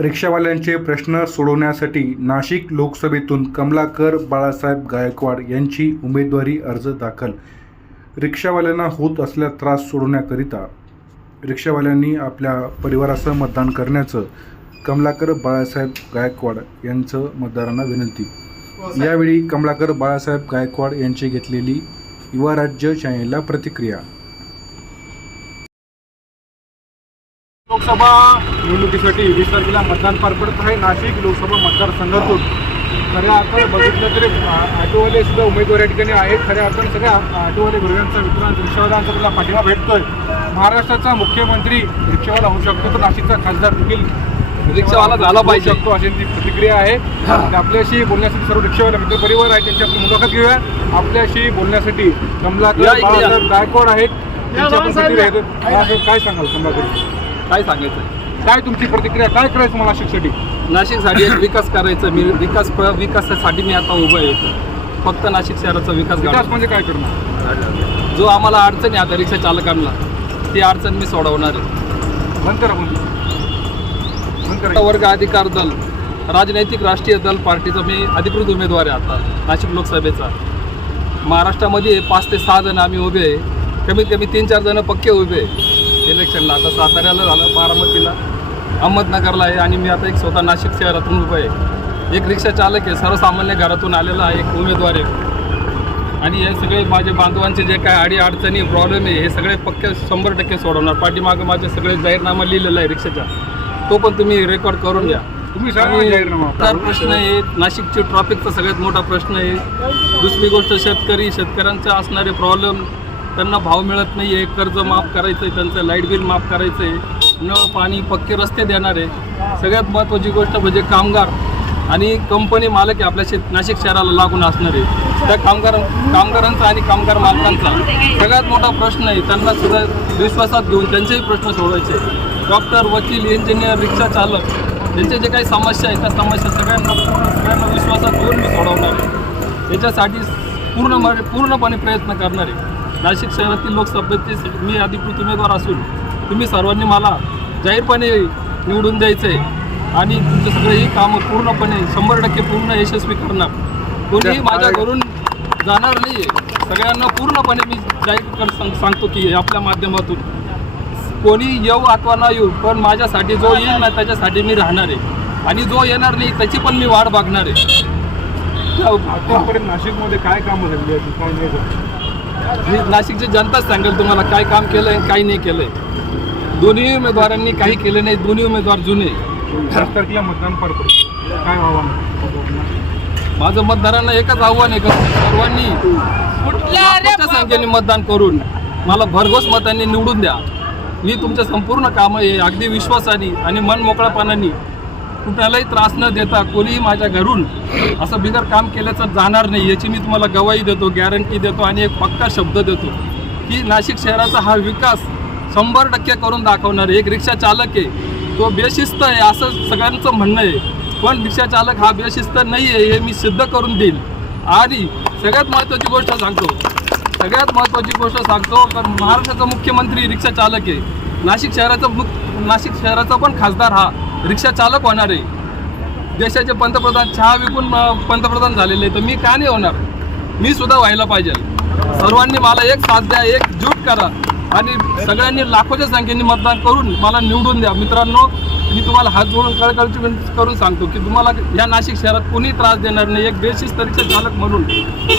रिक्षावाल्यांचे प्रश्न सोडवण्यासाठी नाशिक लोकसभेतून कमलाकर बाळासाहेब गायकवाड यांची उमेदवारी अर्ज दाखल. रिक्षावाल्यांना होत असलेला त्रास सोडवण्याकरिता रिक्षावाल्यांनी आपल्या परिवारासह मतदान करण्याचं कमलाकर बाळासाहेब गायकवाड यांचं मतदारांना विनंती. यावेळी कमलाकर बाळासाहेब गायकवाड यांची घेतलेली युवा राज्य चॅनेलला प्रतिक्रिया. लोकसभा निवडणुकीसाठी वीस तारखेला मतदान पार पडत आहे. नाशिक लोकसभा मतदारसंघातून. खऱ्या अर्थानं बघितलं तरी ऑटोवाले सुद्धा उमेदवार या ठिकाणी आहेत. खऱ्या अर्थानं सगळ्या ऑटोवाले गुरुवांचा मित्रांचा रिक्षावाल्यांचा त्याला पाठिंबा भेटतोय. महाराष्ट्राचा मुख्यमंत्री रिक्षावाला होऊ शकतो तर नाशिकचा खासदार देखील रिक्षावाला झाला पाहिजे. शकतो अशी ती प्रतिक्रिया आहे. आपल्याशी बोलण्यासाठी सर्व रिक्षावाले मित्र परिवार आहेत. त्यांची आपण मुलाखत घेऊया. आपल्याशी बोलण्यासाठी कमलाकर. बाळासाहेब गायकवाड आहेत. काय सांगाल? कमलाकर? काय सांगायचं? काय तुमची प्रतिक्रिया? काय करायचं मला नाशिकसाठी नाशिकसाठी एक विकास करायचा मी विकास विकासासाठी मी आता उभं आहे फक्त नाशिक शहराचा विकास विकास. म्हणजे काय करणार? जो आम्हाला अडचण आहे आता रिक्षा चालकांना ती अडचण मी सोडवणार आहे. बंद करा बंद बंद करा. वर्ग अधिकार दल राजनैतिक राष्ट्रीय दल पार्टीचा मी अधिकृत उमेदवार आहे आता नाशिक लोकसभेचा. महाराष्ट्रामध्ये पाच ते सहा जण आम्ही उभे आहे. कमीत कमी तीन चार जण पक्के उभे आहे. इलेक्शनला. आता साताऱ्याला झालं बारामतीला. अहमदनगरला आहे आणि मी आता एक स्वतः नाशिक शहरातून उभं आहे. एक रिक्षा चालक आहे सर्वसामान्य घरातून आलेला एक उमेदवार आहे. आणि हे सगळे माझे बांधवांचे जे काय अडी अडचणी प्रॉब्लेम आहे हे सगळे पक्के शंभर टक्के सोडवणार. पाठीमागं माझे सगळे जाहीरनामा लिहिलेला आहे रिक्षाचा. तो पण तुम्ही रेकॉर्ड करून घ्या. तुम्ही सांगा तर प्रश्न आहे नाशिकची ट्रॉफिकचा सगळ्यात मोठा प्रश्न आहे. दुसरी गोष्ट शेतकरी शेतकऱ्यांचे असणारे प्रॉब्लेम त्यांना भाव मिळत नाही आहे कर्ज माफ करायचं आहे त्यांचं लाइट बिल माफ करायचं आहे नळ पाणी पक्के रस्ते देणार आहे. सगळ्यात महत्त्वाची गोष्ट म्हणजे कामगार आणि कंपनी मालक आहे आपल्या शेत नाशिक शहराला लागून असणार आहे. त्या कामगार कामगारांचा आणि कामगार मालकांचा सगळ्यात मोठा प्रश्न आहे. त्यांना सुद्धा विश्वासात घेऊन त्यांचेही प्रश्न सोडवायचे डॉक्टर वकील इंजिनियर रिक्षा चालक त्यांच्या जे काही समस्या आहेत त्या समस्या सगळ्यांना सगळ्यांना विश्वासात घेऊन मी सोडवणार आहे. याच्यासाठी पूर्ण पूर्णपणे प्रयत्न करणार आहे. नाशिक शहरातील लोकसभेचे मी अधिकृत उमेदवार असून तुम्ही सर्वांनी मला जाहीरपणे निवडून द्यायचं आहे आणि तुमचे सगळेही कामं पूर्णपणे शंभर टक्के पूर्ण यशस्वी करणार. कोणीही माझ्या घरून जाणार नाही आहे सगळ्यांना पूर्णपणे मी जाहीर कर सांग सांगतो की आपल्या माध्यमातून. कोणी येऊ अथवा न येऊ पण माझ्यासाठी जो येईल ना त्याच्यासाठी मी राहणार आहे. आणि जो येणार नाही त्याची पण मी वाट बघणार आहे. नाशिकमध्ये काय कामं झाली. मी नाशिकची जनताच सांगेल तुम्हाला काय काम केलंय आणि काय नाही केलंय. दोन्ही उमेदवारांनी काही केले नाही दोन्ही उमेदवार जुने. तारखेला मतदान पार पडतं काय व्हावं माझं मतदारांना एकच आव्हान आहे का? सर्वांनी लाखोच्या संख्येने मतदान करून मला भरघोस मतांनी निवडून द्या. मी तुमच्या संपूर्ण कामं हे अगदी विश्वासाने आणि मन मोकळ्यापणाने कुणालाही त्रास न देता कोणीही माझ्या घरून असं बिगर काम केल्याचं जाणार नाही याची मी तुम्हाला गवाही देतो गॅरंटी देतो आणि एक पक्का शब्द देतो की नाशिक शहराचा हा विकास शंभर टक्के करून दाखवणार एक रिक्षा चालक आहे तो बेशिस्त आहे असं सगळ्यांचं म्हणणं आहे. पण रिक्षा चालक हा बेशिस्त नाही आहे हे मी सिद्ध करून देईल. आणि सगळ्यात महत्त्वाची गोष्ट सांगतो सगळ्यात महत्त्वाची गोष्ट सांगतो कारण महाराष्ट्राचा मुख्यमंत्री रिक्षा चालक आहे. नाशिक शहराचा नाशिक शहराचा पण खासदार हा रिक्षा चालक होणार आहे. देशाचे पंतप्रधान चहा विकून पंतप्रधान झालेले आहे तर मी का नाही होणार? मी सुद्धा व्हायला पाहिजे. सर्वांनी मला एक साथ द्या एक जूट करा. आणि सगळ्यांनी लाखोच्या संख्येने मतदान करून मला निवडून द्या. मित्रांनो मी तुम्हाला हात जोडून कळकळची विनंती करून सांगतो की तुम्हाला या नाशिक शहरात कोणी त्रास देणार नाही. एक बेशिस्त रिक्षा चालक म्हणून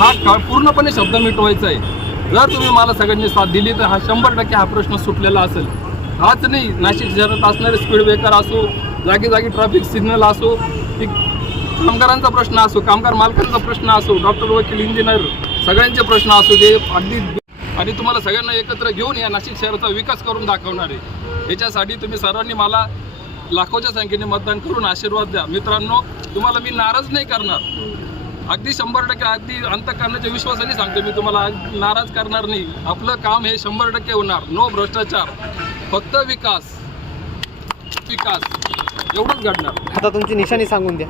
हा पूर्णपणे शब्द मिटवायचा आहे. जर तुम्ही मला सगळ्यांनी साथ दिली तर हा शंभर टक्के हा प्रश्न सुटलेला असेल. हाच नाही नाशिक शहरात असणारे स्पीड ब्रेकर असो जागी जागी ट्रॅफिक सिग्नल असो की कामगारांचा प्रश्न असो कामगार मालकांचा प्रश्न असो डॉक्टर वकील इंजिनियर सगळ्यांचे प्रश्न असो जे अगदी आणि तुम्हाला सगळ्यांना एकत्र घेऊन या नाशिक शहराचा विकास करून दाखवणार आहे. याच्यासाठी तुम्ही सर्वांनी मला लाखोच्या संख्येने मतदान करून आशीर्वाद द्या. मित्रांनो तुम्हाला मी नाराज नाही करणार. अगदी शंभर टक्के अगदी अंतकरणाच्या विश्वासाने सांगतो मी तुम्हाला नाराज करणार नाही. आपलं काम हे शंभर टक्के होणार. नो भ्रष्टाचार. फक्त विकास. विकास. एवढंच घडणार. आता तुमची निशाणी सांगून द्या.